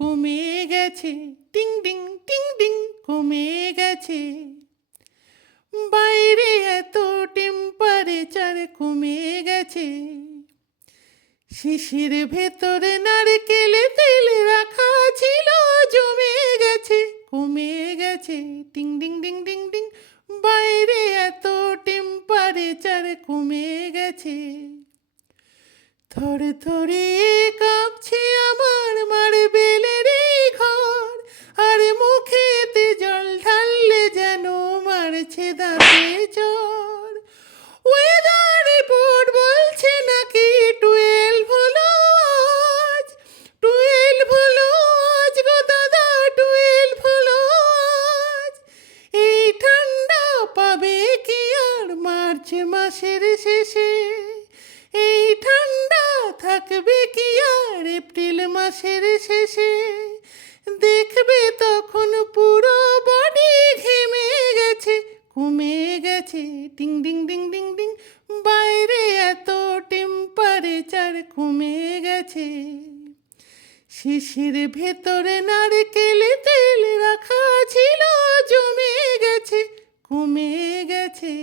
কমে গেছে, টিং ডিং টিং ডিং কমে গেছে। বাইরে এত টেম্পারেচার কমে গেছে। শিশির ভেতরে নারকেলে তেল রাখা ছিল, জমে গেছে, কমে গেছে, টিং ডিং ডিং ডিং ডিং। বাইরে এত টেম্পারেচার কমে গেছে। থরে থরে কাঁপছে আমার মার্বেলের এই ঘর, আর মুখেতে জল ঢাললে যেন মারছে দাঁতে জ্বর। ওয়েদার রিপোর্ট বলছে নাকি 12 হলো আজ, 12 হলো আজ গো দাদা, 12 হলো আজ। এই ঠান্ডা পাবে কি আর মার্চ মাসের শেষে? এই ঠান্ডা থাকবে কি আর এপ্রিল মাসের শেষে? দেখবে তখন পুরো বডি ঘেমে গেছে, কমে গেছে, টিং ডিং ডিং ডিং ডিং। বাইরে এত টেম্পারেচার কমে গেছে। শিশির ভেতরে নারকেলে তেল রাখা ছিল, জমে গেছে, কমে গেছে।